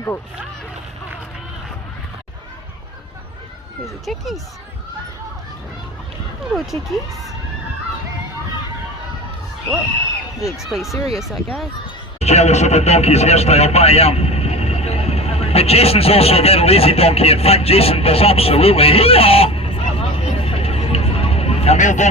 the goats. Here's the chickies. Hello, chickies. Whoa, he looks quite serious, that guy. Jealous of the donkey's hairstyle, but I am. But Jason's also a very lazy donkey. In fact, Jason does absolutely. A male donkey.